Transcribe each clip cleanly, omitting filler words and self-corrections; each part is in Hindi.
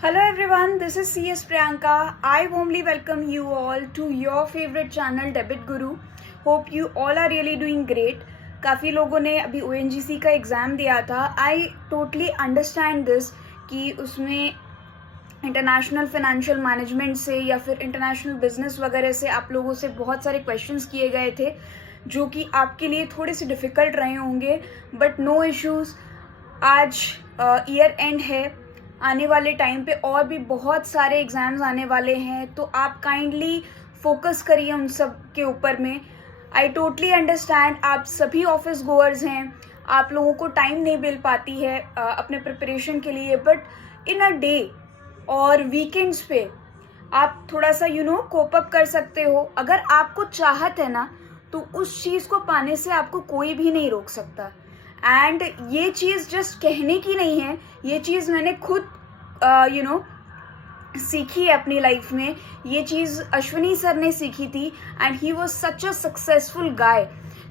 Hello everyone, this is CS Priyanka. I warmly welcome you all to your favorite channel Debit Guru. Hope you all are really doing great. काफ़ी लोगों ने अभी ONGC का एग्ज़ाम दिया था. I totally understand this कि उसमें इंटरनेशनल फाइनेंशियल मैनेजमेंट से या फिर इंटरनेशनल बिजनेस वगैरह से आप लोगों से बहुत सारे क्वेश्चंस किए गए थे जो कि आपके लिए थोड़े से डिफ़िकल्ट रहे होंगे, बट नो इश्यूज़. आज ईयर एंड है. आने वाले टाइम पे और भी बहुत सारे एग्ज़ाम्स आने वाले हैं, तो आप काइंडली फोकस करिए उन सब के ऊपर में. आई टोटली अंडरस्टैंड आप सभी ऑफिस गोअर्स हैं, आप लोगों को टाइम नहीं मिल पाती है अपने प्रिपरेशन के लिए, बट इन अ डे और वीकेंड्स पे आप थोड़ा सा कोप अप कर सकते हो. अगर आपको चाहत है ना, तो उस चीज़ को पाने से आपको कोई भी नहीं रोक सकता. एंड ये चीज़ जस्ट कहने की नहीं है, ये चीज़ मैंने खुद सीखी है अपनी लाइफ में. ये चीज़ अश्विनी सर ने सीखी थी and he was such a successful guy.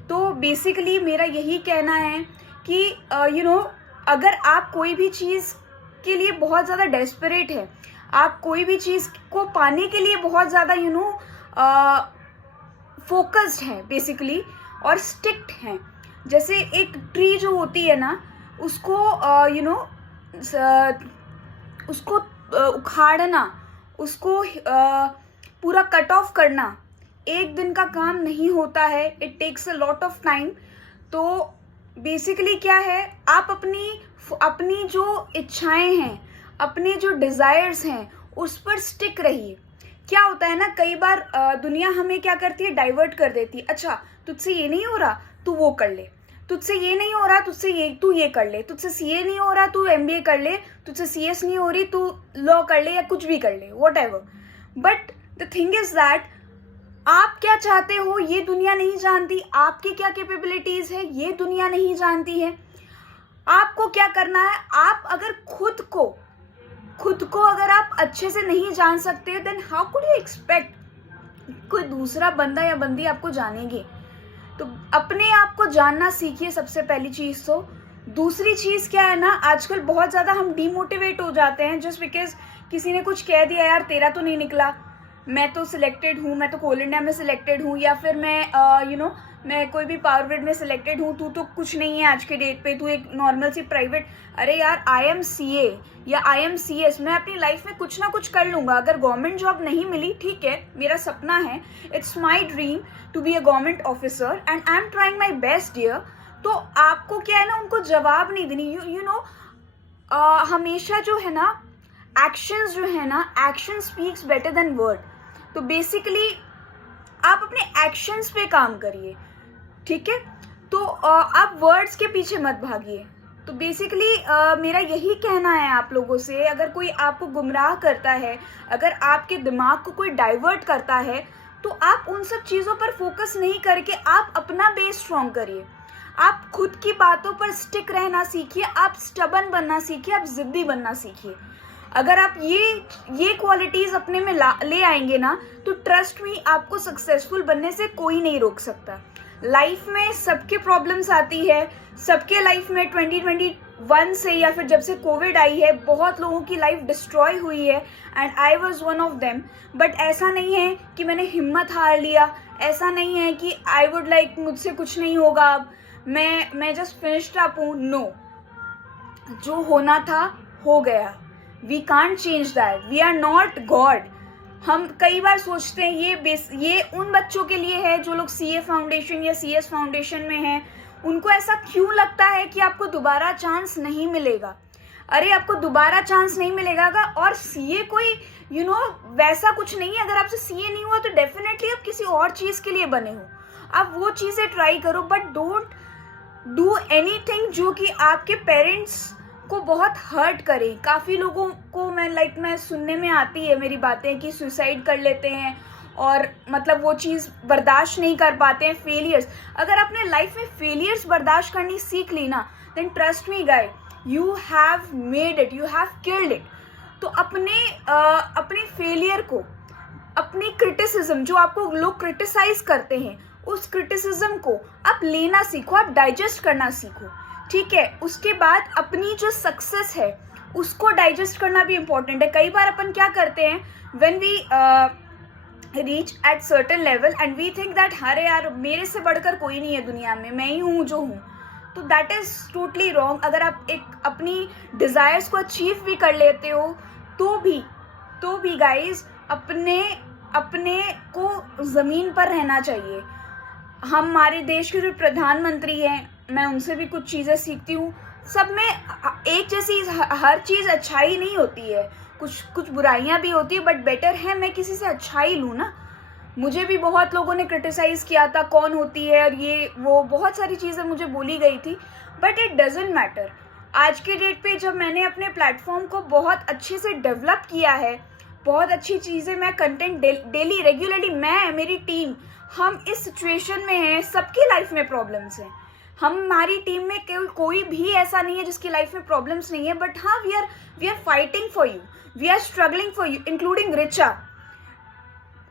तो बेसिकली मेरा यही कहना है कि अगर आप कोई भी चीज़ के लिए बहुत ज़्यादा डेस्परेट है, आप कोई भी चीज़ को पाने के लिए बहुत ज़्यादा फोकस्ड है बेसिकली और स्टिक्ड हैं. जैसे एक ट्री जो होती है ना, उसको उसको उखाड़ना, उसको पूरा कट ऑफ करना एक दिन का काम नहीं होता है. It takes a lot of time. तो बेसिकली क्या है, आप अपनी जो इच्छाएं हैं, अपने जो डिज़ायर्स हैं, उस पर स्टिक रहिए. क्या होता है ना, कई बार दुनिया हमें क्या करती है, डाइवर्ट कर देती है. अच्छा, तुझसे ये नहीं हो रहा, तू वो कर ले. तुझसे ये नहीं हो रहा, तू ये कर ले. तुझसे सीए नहीं हो रहा, तू एमबीए कर ले. तुझसे सीएस नहीं हो रही, तू लॉ कर ले या कुछ भी कर ले, what ever. But the thing is that आप क्या चाहते हो ये दुनिया नहीं जानती. आपकी क्या कैपेबिलिटीज है ये दुनिया नहीं जानती है. आपको क्या करना है, आप अगर खुद को अगर आप अच्छे से नहीं जान सकते, then how could you expect कोई दूसरा बंदा या बंदी आपको जानेगी. तो अपने आप को जानना सीखिए सबसे पहली चीज़. तो दूसरी चीज़ क्या है ना, आजकल बहुत ज़्यादा हम डीमोटिवेट हो जाते हैं जस्ट बिकॉज किसी ने कुछ कह दिया, यार तेरा तो नहीं निकला, मैं तो सिलेक्टेड हूँ, मैं तो कोल इंडिया में सिलेक्टेड हूँ, या फिर मैं कोई भी पावर ग्रिड में सिलेक्टेड हूँ, तू तो कुछ नहीं है आज के डेट पे, तू एक नॉर्मल सी प्राइवेट. अरे यार, आई एम सीए या आई एम सीएस, मैं अपनी लाइफ में कुछ ना कुछ कर लूँगा. अगर गवर्नमेंट जॉब नहीं मिली, ठीक है, मेरा सपना है, it's my dream to be a government officer and I am trying my best dear. तो आपको क्या है ना, उनको जवाब नहीं देनी. हमेशा जो है ना, एक्शंस जो है ना, action speaks better than word. तो बेसिकली आप अपने एक्शंस पे काम करिए, ठीक है. तो आप वर्ड्स के पीछे मत भागिए. तो बेसिकली मेरा यही कहना है आप लोगों से, अगर कोई आपको गुमराह करता है, अगर आपके दिमाग को कोई डाइवर्ट करता है, तो आप उन सब चीज़ों पर फोकस नहीं करके आप अपना बेस स्ट्रॉन्ग करिए. आप खुद की बातों पर स्टिक रहना सीखिए, आप स्टबन बनना सीखिए, आप जिद्दी बनना सीखिए. अगर आप ये क्वालिटीज़ अपने में ले आएंगे ना, तो ट्रस्ट मी, आपको सक्सेसफुल बनने से कोई नहीं रोक सकता. लाइफ में सबके प्रॉब्लम्स आती है, सबके लाइफ में 2021 से या फिर जब से कोविड आई है, बहुत लोगों की लाइफ डिस्ट्रॉय हुई है and I was one of them. But ऐसा नहीं है कि मैंने हिम्मत हार लिया, ऐसा नहीं है कि आई वुड लाइक मुझसे कुछ नहीं होगा, अब मैं जस्ट फिनिश्ड अप हूँ. नो, जो होना था हो गया. We can't change that. We are not god. हम कई बार सोचते हैं ये उन बच्चों के लिए है जो लोग सीए फाउंडेशन या सीएस फाउंडेशन में हैं. उनको ऐसा क्यों लगता है कि आपको दोबारा चांस नहीं मिलेगा. अरे, आपको दोबारा चांस नहीं मिलेगा. और सीए कोई वैसा कुछ नहीं है. अगर आपसे सीए नहीं हुआ तो डेफिनेटली आप किसी और चीज़ के लिए बने हो. आप वो चीज़ें ट्राई करो, बट डोंट डू एनीथिंग जो कि आपके पेरेंट्स को बहुत हर्ट करे. काफ़ी लोगों को मैं सुनने में आती है मेरी बातें कि सुसाइड कर लेते हैं और मतलब वो चीज़ बर्दाश्त नहीं कर पाते हैं, फेलियर्स. अगर आपने लाइफ में फेलियर्स बर्दाश्त करनी सीख ली ना, then trust me guy, you have made it, you have killed it. तो अपने फेलियर को, अपनी क्रिटिसिज्म, जो आपको लोग क्रिटिसाइज करते हैं, उस क्रिटिसिज्म को आप लेना सीखो, आप डाइजेस्ट करना सीखो, ठीक है. उसके बाद अपनी जो सक्सेस है उसको डाइजेस्ट करना भी इम्पोर्टेंट है। कई बार अपन क्या करते हैं, when we reach at certain level and we think that अरे यार मेरे से बढ़कर कोई नहीं है दुनिया में, मैं ही हूँ जो हूँ, तो दैट इज़ टोटली रॉन्ग। अगर आप एक अपनी डिज़ायर्स को अचीव भी कर लेते हो तो भी गाइज अपने को ज़मीन पर रहना चाहिए। हमारे देश के जो प्रधानमंत्री हैं, मैं उनसे भी कुछ चीज़ें सीखती हूँ। सब में एक जैसी हर चीज़ अच्छाई नहीं होती है, कुछ बुराइयाँ भी होती है, बट बेटर है मैं किसी से अच्छाई लूँ ना। मुझे भी बहुत लोगों ने क्रिटिसाइज़ किया था कौन होती है और ये वो बहुत सारी चीज़ें मुझे बोली गई थी, बट इट डजेंट मैटर। आज के डेट पे जब मैंने अपने प्लेटफॉर्म को बहुत अच्छे से डेवलप किया है, बहुत अच्छी चीज़ें, मैं कंटेंट डेली रेगुलरली, मैं मेरी टीम, हम इस सिचुएशन में हैं, सबकी लाइफ में प्रॉब्लम्स हैं। हमारी टीम में कोई भी ऐसा नहीं है जिसकी लाइफ में प्रॉब्लम्स नहीं है, बट हाँ we are fighting for you, we are struggling for you, including Richa,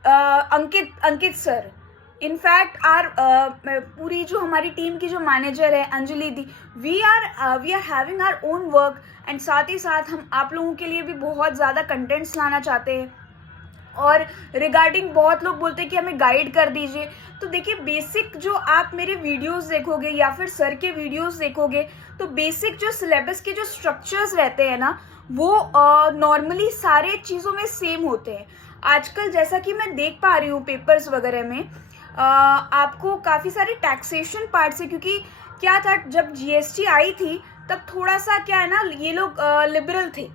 Ankit sir, in fact आर पूरी जो हमारी टीम की जो मैनेजर है अंजलि दी, we are having our own work, and साथ ही साथ हम आप लोगों के लिए भी बहुत ज़्यादा कंटेंट्स लाना चाहते हैं। और रिगार्डिंग बहुत लोग बोलते हैं कि हमें गाइड कर दीजिए, तो देखिए बेसिक जो आप मेरे वीडियोस देखोगे या फिर सर के वीडियोस देखोगे, तो बेसिक जो सिलेबस के जो स्ट्रक्चर्स रहते हैं ना, वो नॉर्मली सारे चीज़ों में सेम होते हैं। आजकल जैसा कि मैं देख पा रही हूँ पेपर्स वगैरह में, आपको काफ़ी सारे टैक्सेशन पार्ट से, क्योंकि क्या था जब जीएसटी आई थी तब थोड़ा सा क्या है ना, ये लोग लिबरल थे,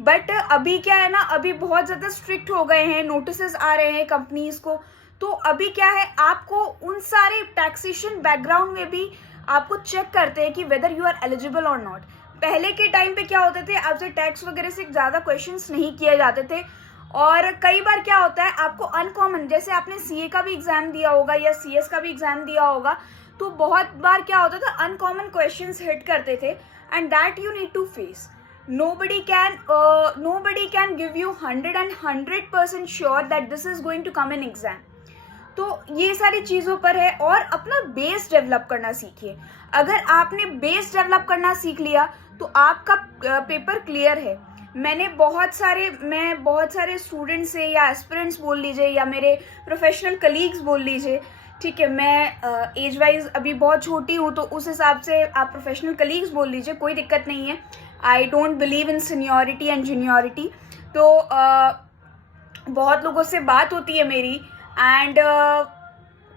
बट अभी क्या है ना, अभी बहुत ज़्यादा स्ट्रिक्ट हो गए हैं, नोटिसेस आ रहे हैं कंपनीज को। तो अभी क्या है, आपको उन सारे टैक्सेशन बैकग्राउंड में भी आपको चेक करते हैं कि वेदर यू आर एलिजिबल और नॉट। पहले के टाइम पे क्या होते थे, आपसे टैक्स वगैरह से ज़्यादा क्वेश्चंस नहीं किए जाते थे, और कई बार क्या होता है आपको अनकॉमन, जैसे आपने सीए का भी एग्जाम दिया होगा या सीएस का भी एग्जाम दिया होगा, तो बहुत बार क्या होता था अनकॉमन क्वेश्चंस हिट करते थे, and that you need to face. nobody can give you 100% sure that this is going to come in exam। तो ये सारी चीज़ों पर है, और अपना बेस डेवलप करना सीखिए। अगर आपने बेस डेवलप करना सीख लिया तो आपका पेपर क्लियर है। मैं बहुत सारे स्टूडेंट्स से या एस्पिरेंट्स बोल लीजिए या मेरे प्रोफेशनल कलीग्स बोल लीजिए, ठीक है, मैं एज वाइज अभी बहुत छोटी हूँ, तो उस हिसाब से आप प्रोफेशनल कलीग्स बोल लीजिए, कोई दिक्कत नहीं है। I don't believe in seniority and juniority. तो बहुत लोगों से बात होती है मेरी, एंड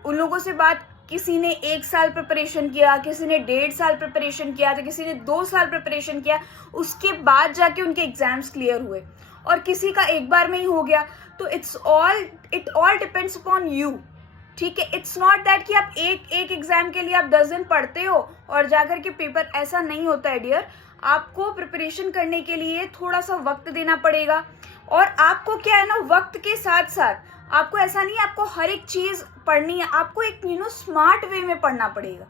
उन लोगों से बात, किसी ने 1 साल प्रिपरेशन किया, किसी ने 1.5 साल प्रिपरेशन किया, तो किसी ने 2 साल प्रिपरेशन किया, उसके बाद जाके उनके एग्जाम्स क्लियर हुए, और किसी का एक बार में ही हो गया। तो it all depends upon you, ठीक है। इट्स नॉट दैट कि आप एक एग्जाम के लिए आप 10 दिन पढ़ते हो और जाकर के पेपर, ऐसा नहीं होता है डियर। आपको प्रिपरेशन करने के लिए थोड़ा सा वक्त देना पड़ेगा, और आपको क्या है ना, वक्त के साथ साथ आपको ऐसा नहीं है आपको हर एक चीज़ पढ़नी है, आपको एक स्मार्ट वे में पढ़ना पड़ेगा।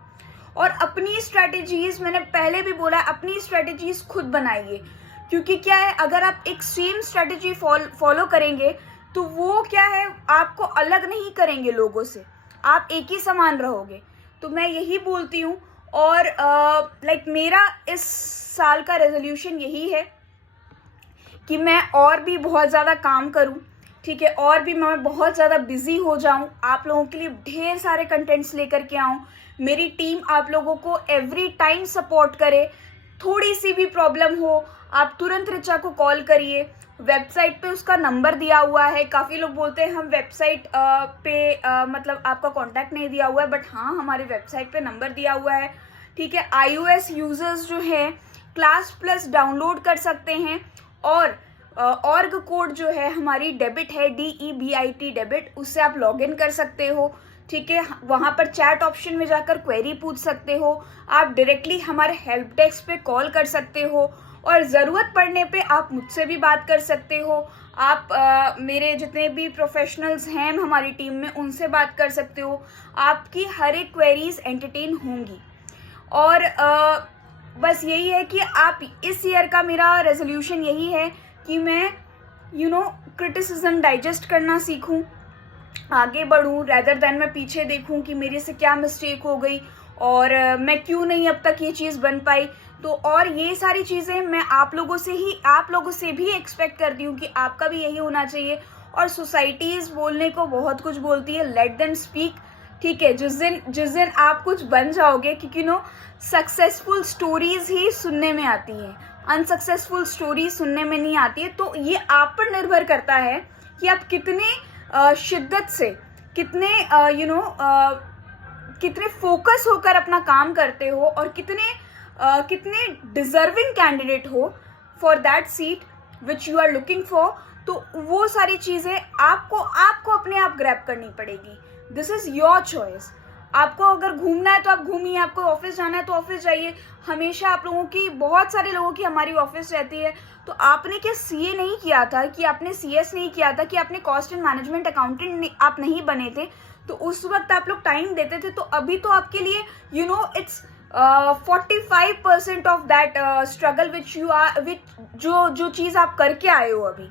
और अपनी स्ट्रैटेजीज, मैंने पहले भी बोला, अपनी स्ट्रैटेजीज खुद बनाइए, क्योंकि क्या है, अगर आप एक सेम स्ट्रैटेजी फॉलो करेंगे तो वो क्या है, आपको अलग नहीं करेंगे लोगों से, आप एक ही समान रहोगे। तो मैं यही बोलती हूँ, और मेरा इस साल का रेजोल्यूशन यही है कि मैं और भी बहुत ज़्यादा काम करूँ, ठीक है, और भी मैं बहुत ज़्यादा बिजी हो जाऊँ, आप लोगों के लिए ढेर सारे कंटेंट्स लेकर के आऊँ, मेरी टीम आप लोगों को एवरी टाइम सपोर्ट करे। थोड़ी सी भी प्रॉब्लम हो आप तुरंत रिचा को कॉल करिए, वेबसाइट पे उसका नंबर दिया हुआ है। काफ़ी लोग बोलते हैं हम वेबसाइट पे मतलब आपका कॉन्टैक्ट नहीं दिया हुआ है, बट हाँ हमारी वेबसाइट पे नंबर दिया हुआ है, ठीक है। iOS यूज़र्स जो हैं क्लास प्लस डाउनलोड कर सकते हैं, और ऑर्ग कोड जो है हमारी डेबिट है, DEBIT डेबिट, उससे आप लॉगिन कर सकते हो, ठीक है। वहाँ पर चैट ऑप्शन में जाकर क्वेरी पूछ सकते हो, आप डायरेक्टली हमारे हेल्प डेस्क पे कॉल कर सकते हो, और ज़रूरत पड़ने पे आप मुझसे भी बात कर सकते हो। आप मेरे जितने भी प्रोफेशनल्स हैं हमारी टीम में, उनसे बात कर सकते हो, आपकी हर एक क्वेरीज एंटरटेन होंगी। और बस यही है कि आप इस ईयर का मेरा रेजोल्यूशन यही है कि मैं क्रिटिसिज्म डाइजेस्ट करना सीखूं, आगे बढ़ूं, रेदर देन मैं पीछे देखूं कि मेरे से क्या मिस्टेक हो गई और मैं क्यों नहीं अब तक ये चीज़ बन पाई। तो और ये सारी चीज़ें मैं आप लोगों से भी एक्सपेक्ट करती हूँ कि आपका भी यही होना चाहिए। और सोसाइटीज़ बोलने को बहुत कुछ बोलती है, लेट देम स्पीक, ठीक है। जिस दिन आप कुछ बन जाओगे, क्योंकि सक्सेसफुल स्टोरीज ही सुनने में आती हैं, अनसक्सेसफुल स्टोरीज सुनने में नहीं आती है। तो ये आप पर निर्भर करता है कि आप कितने शिद्दत से, कितने फोकस होकर अपना काम करते हो, और कितने डिजर्विंग कैंडिडेट हो for that seat which you are looking for. तो वो सारी चीज़ें आपको अपने आप ग्रैब करनी पड़ेगी। This is your choice. आपको अगर घूमना है तो आप घूमिए, आपको ऑफिस जाना है तो ऑफिस जाइए। हमेशा आप लोगों की, बहुत सारे लोगों की हमारी ऑफिस रहती है, तो आपने क्या सीए नहीं किया था, कि आपने सीएस नहीं किया था, कि आपने कॉस्ट एंड मैनेजमेंट अकाउंटेंट आप नहीं बने थे, तो उस वक्त आप लोग टाइम देते थे। तो अभी तो आपके लिए इट्स 45% ऑफ दैट स्ट्रगल जो चीज़ आप करके आए हो अभी,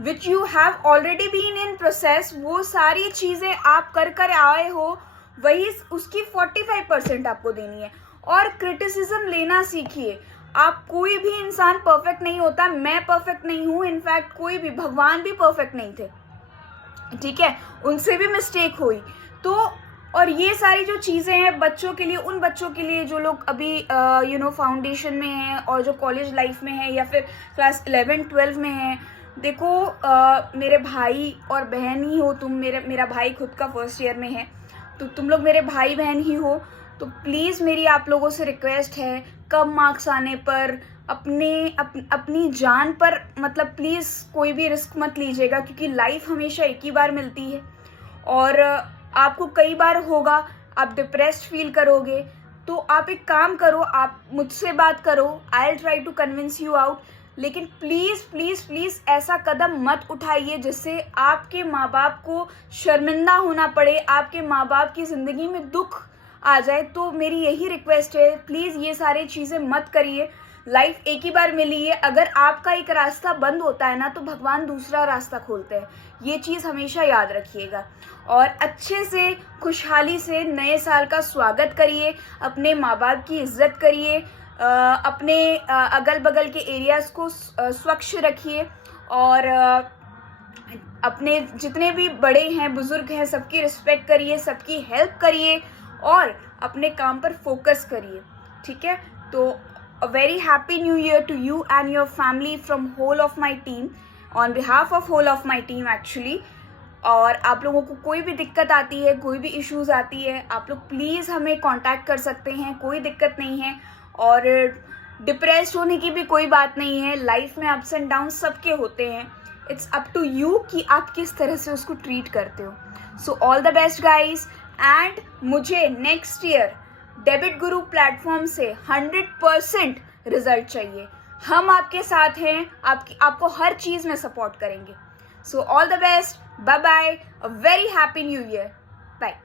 which you have already been in process, वो सारी चीज़ें आप कर आए हो, वही उसकी 45% आपको देनी है। और क्रिटिसिज्म लेना सीखिए। आप, कोई भी इंसान परफेक्ट नहीं होता, मैं परफेक्ट नहीं हूँ, इनफैक्ट कोई भी, भगवान भी परफेक्ट नहीं थे, ठीक है, उनसे भी मिस्टेक हुई। तो और ये सारी जो चीज़ें हैं बच्चों के लिए, उन बच्चों के लिए जो लोग अभी फाउंडेशन में हैं और जो कॉलेज लाइफ में हैं या फिर क्लास 11-12 में हैं। देखो, मेरे भाई और बहन ही हो तुम, मेरा भाई खुद का फर्स्ट ईयर में है, तो तुम लोग मेरे भाई बहन ही हो। तो प्लीज़ मेरी आप लोगों से रिक्वेस्ट है, कम मार्क्स आने पर अपनी जान पर, मतलब प्लीज़ कोई भी रिस्क मत लीजिएगा, क्योंकि लाइफ हमेशा एक ही बार मिलती है। और आपको कई बार होगा, आप डिप्रेस्ड फील करोगे, तो आप एक काम करो, आप मुझसे बात करो, I will try to convince you out. लेकिन प्लीज़ प्लीज़ प्लीज़ ऐसा कदम मत उठाइए जिससे आपके माँ बाप को शर्मिंदा होना पड़े, आपके माँ बाप की ज़िंदगी में दुख आ जाए। तो मेरी यही रिक्वेस्ट है, प्लीज़ ये सारी चीज़ें मत करिए। लाइफ एक ही बार मिली है, अगर आपका एक रास्ता बंद होता है ना, तो भगवान दूसरा रास्ता खोलते हैं। ये चीज़ हमेशा याद रखिएगा। और अच्छे से, खुशहाली से नए साल का स्वागत करिए, अपने माँ बाप की इज्जत करिए, अपने अगल बगल के एरियाज़ को स्वच्छ रखिए, और अपने जितने भी बड़े हैं, बुजुर्ग हैं, सबकी रिस्पेक्ट करिए, सबकी हेल्प करिए, और अपने काम पर फोकस करिए, ठीक है। तो a very happy new year to you and your family from whole of my team, on behalf of whole of my team actually। और आप लोगों को कोई भी दिक्कत आती है, कोई भी इश्यूज आती है, आप लोग प्लीज़ हमें कांटेक्ट कर सकते हैं, कोई दिक्कत नहीं है। और डिप्रेस्ड होने की भी कोई बात नहीं है, लाइफ में अप्स एंड डाउन सबके होते हैं। इट्स अप टू यू कि आप किस तरह से उसको ट्रीट करते हो। सो all the best guys, and मुझे नेक्स्ट ईयर डेबिट गुरु प्लेटफॉर्म से 100% रिजल्ट चाहिए। हम आपके साथ हैं, आपको हर चीज़ में सपोर्ट करेंगे। So all the best, bye bye, a very happy new year, bye.